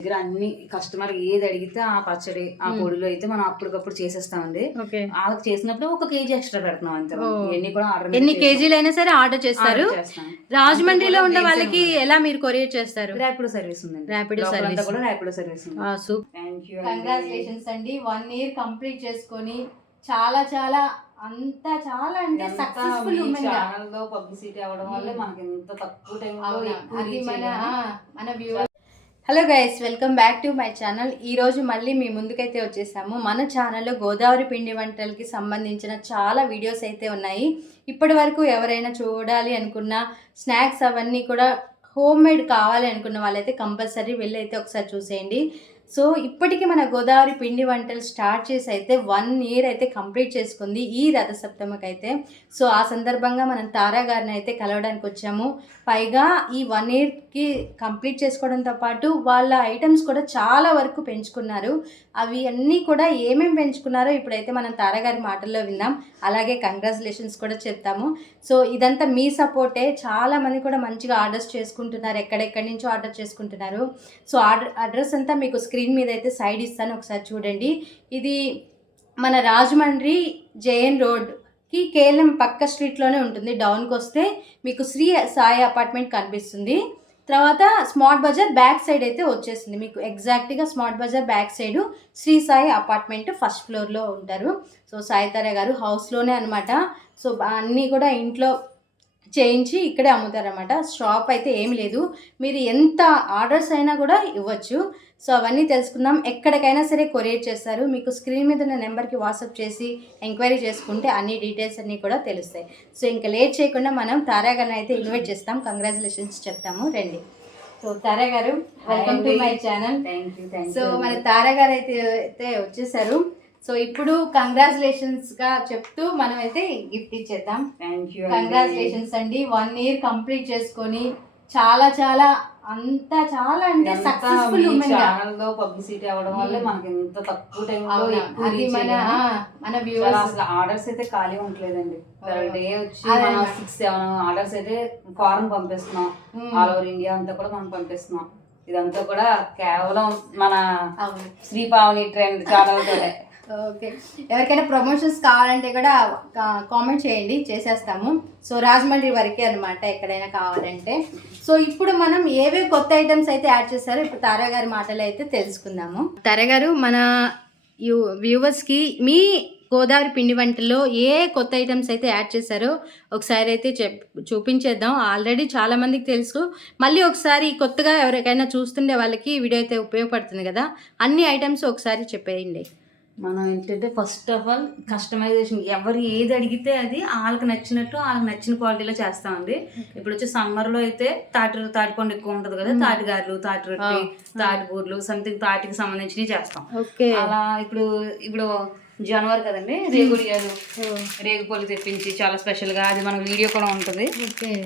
దగ్గర అన్ని కస్టమర్ ఏది అడిగితే ఆ పచ్చడి ఆ పొడిలో అయితే మనం అప్పటికప్పుడు చేసేస్తామండి. ఓకే. వాళ్ళకి చేసినప్పుడు ఒక కేజీ ఎక్స్ట్రా పెడుతున్నాం అంతే. ఇవన్నీ కూడా ఆర్డర్ ఎన్ని కేజీలు అయినా సరే ఆర్డర్ చేస్తారు. రాజమండ్రిలో ఉన్న వాళ్ళకి ఎలా మీరు కొరియర్ చేస్తారు? ర్యాపిడో సర్వీస్ ఉందండి. Rapido లోపలంతా service. కూడా ర్యాపిడో సర్వీస్ ఉంది. ఆ, కంగ్రాచులేషన్స్ అండి. వన్ ఇయర్ కంప్లీట్ చేసుకొని చాలా చాలా అంత చాలా అంటే సక్సెస్ఫుల్ ఛానల్లో పబ్లిసిటీ అవ్వడం వల్ల మనకి ఇంత తక్కువ అది reach మన. ఆ, మన viewer hello guys welcome back to my channel ఈ రోజు మళ్ళీ మీ ముందుకైతే వచ్చేసాము. మన ఛానల్లో గోదావరి పిండి వంటలకి సంబంధించిన చాలా వీడియోస్ అయితే ఉన్నాయి. ఇప్పటి వరకు ఎవరైనా చూడాలి అనుకున్న స్నాక్స్ అవన్నీ కూడా హోమ్ మేడ్ కావాలి అనుకున్న వాళ్ళైతే కంపల్సరీ వెళ్ళి అయితే ఒకసారి చూసేయండి. సో ఇప్పటికి మన గోదావరి పిండి వంటలు స్టార్ట్ చేసి అయితే వన్ ఇయర్ అయితే కంప్లీట్ చేసుకుంది ఈ రథసప్తమికి అయితే సో ఆ సందర్భంగా మనం తారా గారిని అయితే కలవడానికి వచ్చాము. పైగా ఈ వన్ ఇయర్కి కంప్లీట్ చేసుకోవడంతో పాటు వాళ్ళ ఐటమ్స్ కూడా చాలా వరకు పెంచుకున్నారు. అవి అన్నీ కూడా ఏమేమి పెంచుకున్నారో ఇప్పుడైతే మనం తారాగారి మాటల్లో విన్నాం అలాగే కంగ్రాచులేషన్స్ కూడా చెప్తాము. సో ఇదంతా మీ సపోర్టే. చాలా మంది కూడా మంచిగా ఆర్డర్స్ చేసుకుంటున్నారు. ఎక్కడెక్కడి నుంచో ఆర్డర్ చేసుకుంటున్నారు. సో ఆర్డర్ అడ్రస్ అంతా మీకు స్క్రీన్ మీద అయితే సైడ్ ఇస్తాను. ఒకసారి చూడండి. ఇది మన రాజమండ్రి జేఎన్ రోడ్కి కేఎల్ఎం పక్క స్ట్రీట్లోనే ఉంటుంది. డౌన్కి వస్తే మీకు శ్రీ సాయి అపార్ట్మెంట్ కనిపిస్తుంది. తర్వాత స్మార్ట్ బజార్ బ్యాక్ సైడ్ అయితే వచ్చేసింది. మీకు ఎగ్జాక్ట్గా Smart Bazaar back side Shri Sai apartment first ఫ్లోర్లో ఉంటారు. సో సాయితార గారు హౌస్లోనే అనమాట సో అన్నీ కూడా ఇంట్లో చేయించి ఇక్కడే అమ్ముతారన్నమాట. షాప్ అయితే ఏమి లేదు. మీరు ఎంత ఆర్డర్స్ అయినా కూడా ఇవ్వచ్చు. సో అవన్నీ తెలుసుకుందాం. ఎక్కడికైనా సరే కొరియర్ చేస్తారు. మీకు స్క్రీన్ మీద ఉన్న నెంబర్కి వాట్సాప్ చేసి ఎంక్వైరీ చేసుకుంటే అన్ని డీటెయిల్స్ అన్నీ కూడా తెలుస్తాయి. సో ఇంకా లేట్ చేయకుండా మనం తారా గారిని అయితే ఇన్వైట్ చేస్తాం. కంగ్రాచులేషన్స్ చెప్తాము. రండి. So Tara garu welcome to my channel thank you thank so మన తారా గారు అయితే అయితే వచ్చేసారు. సో ఇప్పుడు కంగ్రాచులేషన్స్గా చెప్తూ మనం అయితే గిఫ్ట్ ఇచ్చేద్దాం. థ్యాంక్ యూ కంగ్రాచులేషన్స్ అండి. వన్ ఇయర్ కంప్లీట్ చేసుకొని చాలా చాలా అంత చాలా అంటే సక్సెస్ఫుల్ ఛానల్లో పబ్లిసిటీ అవ్వడం వల్ల. మనకి ఇంత తక్కువ టైంలో అది reach మన మన చాలా వ్యూవర్స్ అసలు ఆర్డర్స్ అయితే ఖాళీ ఉండలేదండి డే వచ్చి మనం. సిక్స్ సెవెన్ ఆర్డర్స్ అయితే ఫారెన్ పంపిస్తున్నాం. ఆల్ ఓవర్ ఇండియా అంతా కూడా మనం పంపిస్తున్నాం. ఇదంతా కూడా కేవలం మన అవును. శ్రీ పావని ట్రెండ్ ఛానల్ తోనే. ఓకే. ఎవరికైనా ప్రమోషన్స్ కావాలంటే కూడా కామెంట్ చేయండి చేసేస్తాము. సో రాజమండ్రి వరకే అనమాట ఎక్కడైనా కావాలంటే. సో ఇప్పుడు మనం ఏవే కొత్త ఐటమ్స్ అయితే యాడ్ చేశారో ఇప్పుడు తారా గారి మాటలు అయితే తెలుసుకుందాము. తారా గారు మన యూ వ్యూవర్స్కి మీ గోదావరి పిండి వంటల్లో ఏ కొత్త ఐటమ్స్ అయితే యాడ్ చేశారో ఒకసారి అయితే చెప్ చూపించేద్దాం. ఆల్రెడీ చాలామందికి తెలుసు. మళ్ళీ ఒకసారి కొత్తగా ఎవరికైనా చూస్తుండే వాళ్ళకి వీడియో అయితే ఉపయోగపడుతుంది కదా. అన్ని ఐటమ్స్ ఒకసారి చెప్పేయండి. మనం ఏంటంటే ఫస్ట్ ఆఫ్ ఆల్ కస్టమైజేషన్ ఎవరు ఏది అడిగితే అది వాళ్ళకి నచ్చినట్టు వాళ్ళకి నచ్చిన క్వాలిటీలో చేస్తామండి. ఇప్పుడు వచ్చి సమ్మర్లో అయితే తాటి తాటిపండు ఎక్కువ ఉంటది కదా. తాటిగారులు తాటి రొట్టి. తాటి బూర్లు సంథింగ్ తాటికి సంబంధించినవి చేస్తాం. అలా ఇప్పుడు ఇప్పుడు జనవరి కదండి రేగుడియాలు రేగుపళ్ళు తెప్పించి చాలా స్పెషల్గా అది మన వీడియో కూడా ఉంటుంది.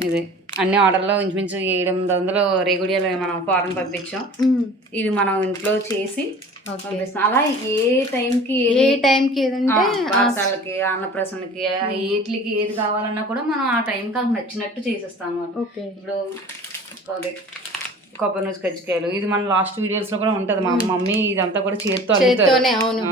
ఇది అన్ని ఆర్డర్లో ఇంచుమించు ఏడు ఎనిమిది వందలు రేగుడియాలు మనం ఫారెన్ పంపించాం. ఇది మనం ఇంట్లో చేసి పంపిస్తాం. అలా ఏ టైంకి ఏ టైంకి ఏదంటే పాఠశాలకి అన్నప్రసన్నకి వీటికి ఏది కావాలన్నా కూడా మనం ఆ టైంకి వాళ్ళకి నచ్చినట్టు చేసేస్తాం ఇప్పుడు అదే కొబ్బరి నుంచి కజ్జికాయలు ఇది మన లాస్ట్ వీడియోస్లో కూడా ఉంటది. మా మమ్మీ ఇదంతా కూడా చేత్తో చేత్తోనే అవును.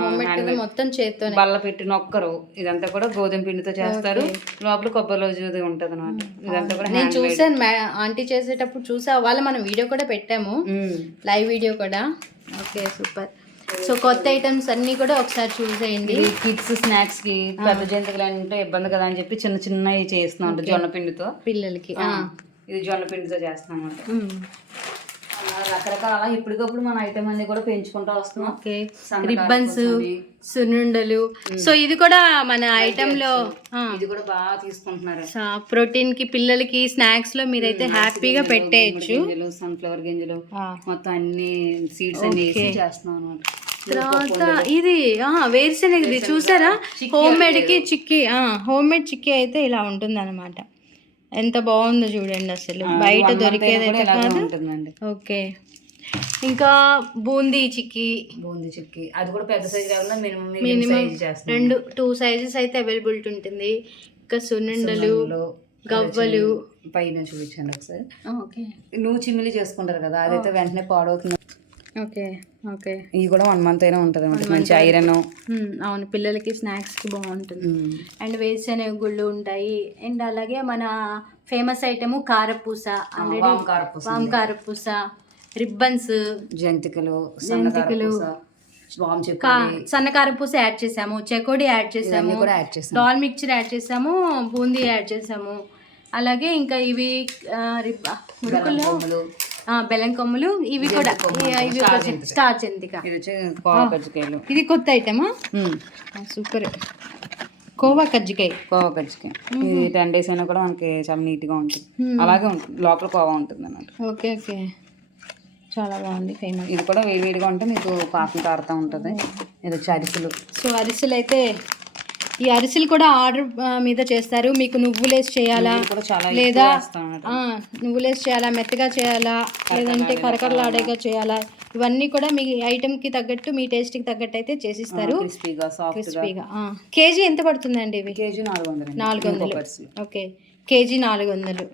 మొత్తం చేత్తోనే. బల్ల పెట్టి నొక్కరు ఇదంతా కూడా గోధుమ పిండితో చేస్తారు. లోపల కొబ్బరి రోజు ఉంటది అనమాట ఇదంతా కూడా నేను. చూసాను ఆంటీ చేసేటప్పుడు చూసా వాళ్ళ మనం వీడియో కూడా పెట్టాము. లైవ్ వీడియో కూడా. Okay super. సో కొత్త ఐటమ్స్ అన్ని కూడా ఒకసారి చూసేయండి కిడ్స్ స్నాక్స్కి పెద్ద జంతువులు అంటే ఇబ్బంది కదా అని చెప్పి చిన్న చిన్నవి చేస్తున్నాం జొన్న పిండితో. పిల్లలకి ఇది జొన్న పిండితో చేస్తాం. రకరకాల ఇప్పటికప్పుడు మన ఐటమ్ అన్ని కూడా పెంచుకుంటూ వస్తున్నాం. ఓకే. రిబ్బన్స్. సున్నుండలు. సో ఇది కూడా మన ఐటమ్లో ఇది కూడా బాగా తీసుకుంటున్నారు. ప్రోటీన్కి పిల్లలకి స్నాక్స్లో మీరైతే హ్యాపీగా పెట్టేయచ్చు. సన్ఫ్లవర్ గింజలు. మొత్తం అన్ని సీడ్స్ అన్ని వేసి చేస్తున్నాం అనమాట తర్వాత ఇది వేరుశనగది చూసారా? హోమ్ మేడ్కి చిక్కీ హోమ్ మేడ్ చిక్కీ అయితే ఇలా ఉంటుంది అనమాట ఎంత బాగుందో చూడండి అసలు. బయట దొరికేది అయితే కాదు. ఉంటుందండి. ఓకే. ఇంకా బూందీ చిక్కీ. బూందీ చిక్కి. అది కూడా పెద్ద సైజ్ కాకుండా మినిమం మినిమం రెండు టూ సైజెస్ అయితే అవైలబిలిటీ ఉంటుంది. ఇంకా సున్నుండలు సున్నుండలు, గవ్వలు. పైన చూపించండి ఒకసారి. ఓకే. నువ్వు చిమ్మిలి చేసుకుంటారు కదా అదైతే వెంటనే పాడవుతుంది. Okay okay. ఇవి కూడా వన్ మంత్ అయినా ఉంటుంది అనమాట మంచి ఐరన్. అవును పిల్లలకి స్నాక్స్కి బాగుంటుంది. అండ్ వేరుశెనగ గుళ్ళు ఉంటాయి. అండ్ అలాగే మన ఫేమస్ ఐటమ్ కారపూస. వామ్ కారపూస రిబ్బన్స్ జంతికలు జంతికలు, వామ్ చెక్క కా సన్న కారపూస యాడ్ చేసాము చెకోడి యాడ్ చేసాము డాల్ మిక్చర్ యాడ్ చేసాము బూందీ యాడ్ చేసాము. అలాగే ఇంకా ఇవి మురుకులు బెల్లం కొమ్ములు ఇవి కూడా. ఇవి స్టార్ జంతిక ఇది వచ్చి ఇది కొత్త ఐటమా సూపర్. కోవా కజ్జికాయ. కోవా కజ్జికాయ. ఇది టెన్ డేస్ అయినా కూడా మనకి చాలా నీట్గా ఉంటుంది అలాగే ఉంటుంది. లోపల కోవా ఉంటుంది అన్నమాట. Okay okay. చాలా బాగుంది ఫేమస్ ఇది కూడా వేడి వేడిగా ఉంటే మీకు పాకం కారుతూ ఉంటుంది. ఇది వచ్చి అరిసెలు సో అరిసెలు అయితే ఈ అరిసెలు కూడా ఆర్డర్ మీద చేస్తారు. మీకు నువ్వులేసి చేయాలా? లేదా నువ్వులేసి చేయాలా? మెత్తగా చేయాలా? లేదంటే కరకరలాడేగా చేయాలా? ఇవన్నీ కూడా మీ ఐటెంకి తగ్గట్టు మీ టేస్ట్కి తగ్గట్టు అయితే చేసిస్తారు. క్రిస్పీగా. కేజీ ఎంత పడుతుందండి ఇవి? కేజీ నాలుగు వందలు నాలుగు వందలు ఓకే. కేజీ నాలుగు వందలు.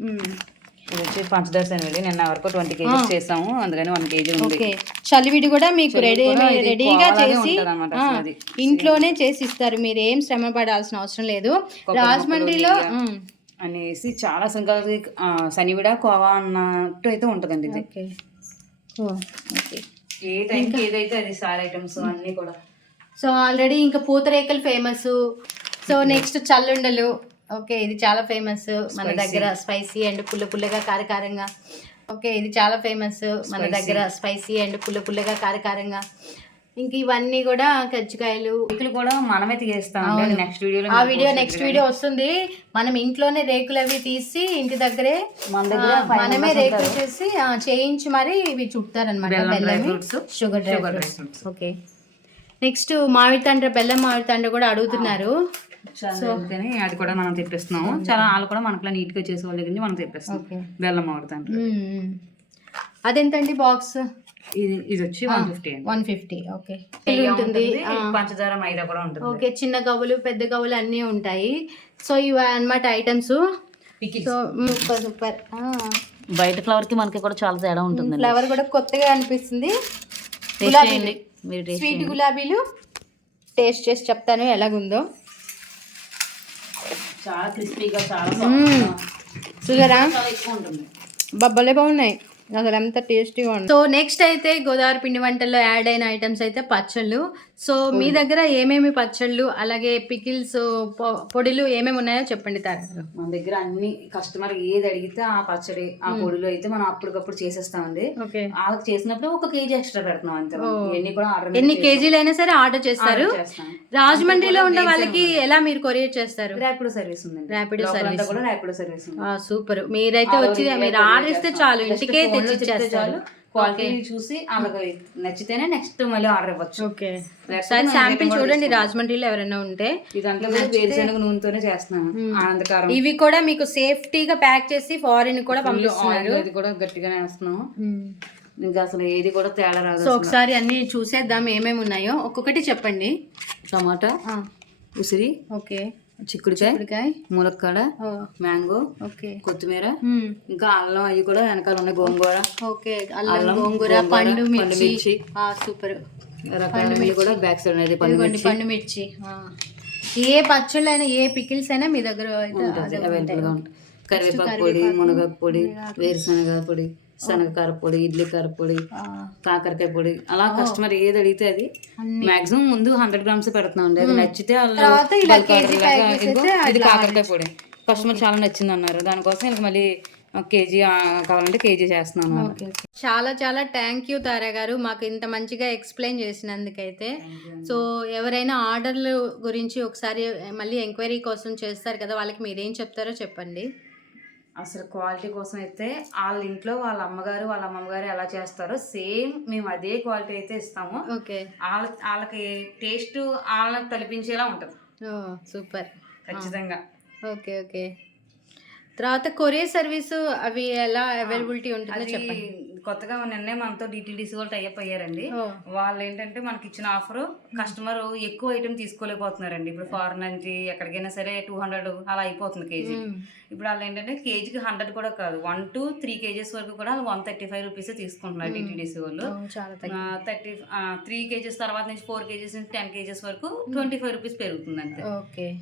ఇది వచ్చి పంచదార శనగలు. నిన్న వరకు ట్వంటీ కేజీస్ చేసాము. అందుకని వన్ కేజీ ఉంది. ఓకే. చలివిడి కూడా మీకు రెడీ రెడీగా చేసి. ఇంట్లోనే చేసి ఇస్తారు మీరు ఏం శ్రమ పడాల్సిన అవసరం లేదు. రాజమండ్రిలో అనేసి చాలా సంగతి శనివిడ కోవా అన్నట్టు అయితే ఉంటుందండి ఇది. ఓకే. ఏ టైంకి ఏదైతే అది సార్ ఐటమ్స్ అన్నీ కూడా. సో ఆల్రెడీ ఇంకా పూతరేకలు ఫేమస్ సో నెక్స్ట్ చల్లుండలు. ఓకే ఇది చాలా ఫేమస్ మన దగ్గర. స్పైసీ అండ్ పుల్ల పుల్లగా కారకారంగా. ఓకే ఇది చాలా ఫేమస్ మన దగ్గర స్పైసీ అండ్ పుల్ల పుల్లగా కారకారంగా ఇంక ఇవన్నీ కూడా కజ్జికాయలు. రేకులు కూడా మనమే తీస్తాం నెక్స్ట్ వీడియోలో ఆ వీడియో నెక్స్ట్ వీడియో వస్తుంది. మనం ఇంట్లోనే రేకులు అవి తీసి ఇంటి దగ్గరే మన దగ్గర ఆ, మనమే రేకులు చేసి చేయించి మరి ఇవి బెల్లం fruits, sugar dry fruits. Okay. Next మామిడి తండ్ర బెల్లం మామిడి తండ్ర కూడా అడుగుతున్నారు. అందుకని అది కూడా మనం తెప్పిస్తున్నాము. చాలా వాళ్ళు కూడా మనకు నీట్గా చేసే వాళ్ళ దగ్గర నుంచి మనం తెప్పిస్తాం బెల్లం అవుతాను మ్మ్. అదెంతండి బాక్స్? ఇది ఇది వచ్చి one fifty one fifty. Okay. ఉంటుంది. పంచదార మైదా కూడా ఉంటుంది. ఓకే చిన్న గవ్వలు పెద్ద గవ్వలు అన్నీ ఉంటాయి. సో ఇవి అన్నమాట ఐటమ్స్. So super super. బయట ఫ్లవర్కి మనకి కూడా చాలా తేడా ఉంటుంది ఫ్లవర్ కూడా కొత్తగా అనిపిస్తుంది. స్వీట్ గులాబీలు. టేస్ట్ చేసి చెప్తాను ఎలాగుందో. చాలా క్రిస్పీగా చాలా చూసారా? చాలా ఎక్కువ ఉంటుంది. బబ్బలే బాగున్నాయి. అసలు ఎంత టేస్టీగా ఉంది. సో నెక్స్ట్ అయితే గోదావరి పిండి వంటల్లో యాడ్ అయిన ఐటమ్స్ అయితే పచ్చళ్ళు. సో మీ దగ్గర ఏమేమి పచ్చళ్ళు అలాగే పికిల్స్ పొడిలు ఏమేమి ఉన్నాయో చెప్పండి తాగారు మన దగ్గర అన్ని కస్టమర్ ఏది అడిగితే ఆ పచ్చడి ఆ పొడిలో అయితే మనం అప్పటికప్పుడు చేసేస్తామండి ఓకే. వాళ్ళకి చేసినప్పుడు ఒక కేజీ ఎక్స్ట్రా పెడుతున్నాం అంతే. ఇవన్నీ కూడా ఆర్డర్ ఎన్ని కేజీలు అయినా సరే ఆర్డర్ చేస్తారు. చేస్తాం. రాజమండ్రిలో ఉన్న వాళ్ళకి ఎలా మీరు కొరియర్ చేస్తారు? ర్యాపిడో సర్వీస్ ఉందండి. Rapido లోపలంతా కూడా ర్యాపిడో సర్వీస్ ఉంది సూపర్. మీరైతే వచ్చి మీరు ఆర్డర్ ఇస్తే చాలు. ఇంటికే తెచ్చి ఇచ్చేస్తారు క్వాలిటీ చూసి వాళ్ళకి నచ్చితేనే నెక్స్ట్ మళ్ళీ ఆర్డర్ ఇవ్వచ్చు. ఓకే. శాంపిల్ చూడండి రాజమండ్రిలో ఎవరైనా ఉంటే. ఇదంతా కూడా వేరుశనగ నూనెతోనే చేస్తున్నాను ఆనందకారం. ఇవి కూడా మీకు సేఫ్టీగా ప్యాక్ చేసి ఫారిన్ కూడా పంపిస్తున్నారు. అది కూడా గట్టిగానే వేస్తున్నాం. ఇంకా అసలు ఏది కూడా తేడా రాదు సో ఒకసారి అన్ని చూసేద్దాం ఏమేమి ఉన్నాయో. ఒక్కొక్కటి చెప్పండి. టమాటా ఉసిరి ఓకే. చిక్కుడుకాయ ఇప్పటికాయ ములక్కాడ మ్యాంగో ఓకే. కొత్తిమీర. ఇంకా అల్లం అవి కూడా వెనకాల ఉన్నాయి గోంగూర. ఓకే. అల్లం గోంగూర పండు మిర్చి. మిర్చి. సూపర్. రకాలన్నీ కూడా బ్యాక్ సైడ్ అనేది పండు ఇదిగోండి పండు మిర్చి. ఏ పచ్చళ్ళు అయినా ఏ పికిల్స్ అయినా మీ దగ్గర అయితే అదే అవైలబుల్గా ఉంటుంది కరివేపాకు పొడి మునగాకు పొడి వేరుశనగ పొడి. శనగ కార పొడి ఇడ్లీ కార పొడి కాకరకాయ పొడి అలా కస్టమర్ ఏది అడిగితే అది. మాక్సిమం ముందు హండ్రెడ్ గ్రామ్స్ పెడుతున్నాం అండి అది నచ్చితే ఇది కాకరకాయ పొడి. కస్టమర్ చాలా నచ్చింది అన్నారు. దానికోసం ఇంకా మళ్ళీ కేజీ కావాలంటే కేజీ చేస్తున్నాను. చాలా చాలా థ్యాంక్ యూ తారా గారు. మాకు ఇంత మంచిగా ఎక్స్ప్లెయిన్ చేసినందుకైతే. సో ఎవరైనా ఆర్డర్లు గురించి ఒకసారి మళ్ళీ ఎంక్వైరీ కోసం చేస్తారు కదా వాళ్ళకి మీరేం చెప్తారో చెప్పండి. అసలు క్వాలిటీ కోసం అయితే వాళ్ళ ఇంట్లో వాళ్ళ అమ్మగారు వాళ్ళ అమ్మమ్మగారు ఎలా చేస్తారో సేమ్ మేము అదే క్వాలిటీ అయితే ఇస్తాము. ఓకే. వాళ్ళ వాళ్ళకి టేస్ట్ వాళ్ళని తలిపించేలా ఉంటుంది. సూపర్. ఖచ్చితంగా. Okay okay. తర్వాత కొరియర్ సర్వీస్ అవి ఎలా అవైలబిలిటీ ఉంటుందో చెప్పండి. కొత్తగా నిన్నే మనతో డిటిడిసి వాళ్ళు టైప్ అయ్యారండి వాళ్ళు ఏంటంటే మనకి ఇచ్చిన ఆఫర్ కస్టమర్ ఎక్కువ ఐటమ్ తీసుకోలేకపోతున్నారండి. ఇప్పుడు ఫారెన్ నుంచి ఎక్కడికైనా సరే టూ హండ్రెడ్ అలా అయిపోతుంది కేజీ. ఇప్పుడు వాళ్ళు ఏంటంటే కేజీకి హండ్రెడ్ కూడా కాదు. వన్ టు త్రీ కేజీస్ వరకు కూడా వన్ థర్టీ ఫైవ్ రూపీస్ తీసుకుంటున్నారు డిటిడిసి వాళ్ళు థర్టీ త్రీ కేజీస్ తర్వాత నుంచి ఫోర్ కేజీస్ నుంచి టెన్ కేజీస్ వరకు ట్వంటీ ఫైవ్ రూపీస్ పెరుగుతుంది అంతే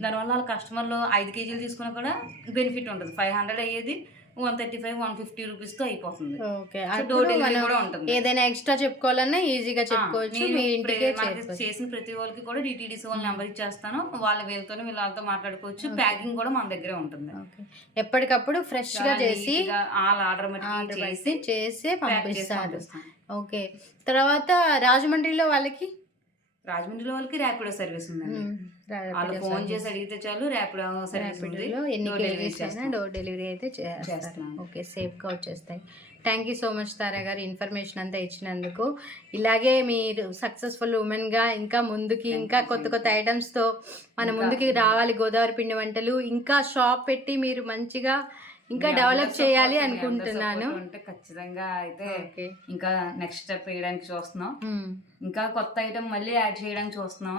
దానివల్ల వాళ్ళ కస్టమర్లు ఐదు కేజీలు తీసుకున్నా కూడా బెనిఫిట్ ఉంటుంది ఫైవ్ హండ్రెడ్ అయ్యేది one thirty five one fifty రూపీస్తో అయిపోతుంది. డోర్ డెలివరీ కూడా ఉంటుంది. ఏదైనా ఎక్స్ట్రా చెప్పుకోవాలన్నా ఈజీగా చెప్పుకోవచ్చు. మీ ఇంటికే చేసిన ప్రతి వాళ్ళకి కూడా డిటీడీసీ వాళ్ళ నెంబర్ ఇచ్చేస్తాను. వాళ్ళ వీళ్ళతో వీళ్ళతో మాట్లాడుకోవచ్చు. ప్యాకింగ్ కూడా మన దగ్గరే ఉంటుంది. ఓకే. ఎప్పటికప్పుడు ఫ్రెష్గా చేసి వాళ్ళ ఆర్డర్ చేసి చేసి పంపిస్తారు పంపిస్తాం ఓకే. తర్వాత రాజమండ్రిలో వాళ్ళకి? రాజమండ్రిలో వాళ్ళకి ర్యాపిడో సర్వీస్ ఉందండి. వాళ్ళు ఫోన్. చేసి అడిగితే చాలు ర్యాపిడో సర్వీస్ ఎన్ని డోర్ డెలివరీ కేజీస్ అయినా చేస్తాం. డోర్ డెలివరీ అయితే చేస్తారు చేస్తాం. ఓకే సేఫ్గా వచ్చేస్తాయి thank you so much Tara garu information అంతా ఇచ్చినందుకు ఇలాగే మీరు సక్సెస్ఫుల్ ఉమెన్గా ఇంకా ముందుకి ఇంకా కొత్త కొత్త ఐటమ్స్తో మన ముందుకి రావాలి గోదావరి పిండి వంటలు ఇంకా షాప్ పెట్టి మీరు మంచిగా ఇంకా డెవలప్ చేయాలి అనుకుంటున్నాను. ఉంటే ఖచ్చితంగా అయితే ఇంకా నెక్స్ట్ స్టెప్ వేయడానికి చూస్తున్నాం. ఇంకా కొత్త ఐటమ్ మళ్ళీ యాడ్ చేయడానికి చూస్తున్నాం.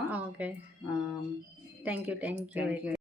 Thank you thank you